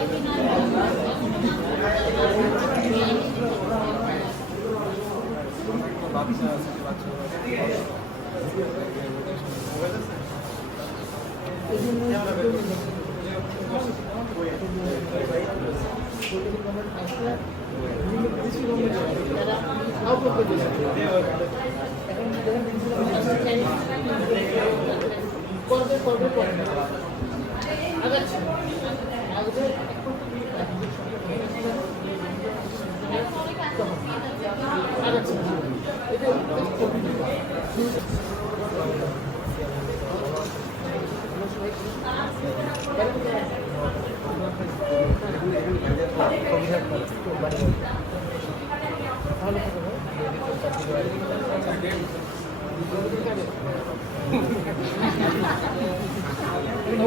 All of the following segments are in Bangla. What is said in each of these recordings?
Gracias. bırakacaksınız.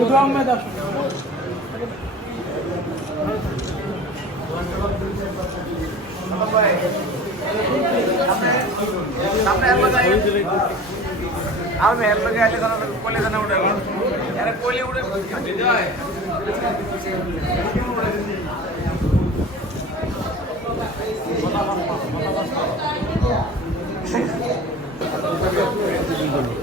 Devam eder. Thank you. আমি এর লগে আইলে কারণ কইলে জানা উড়ে গেল আরে কইলে উড়ে যায় কথা কথা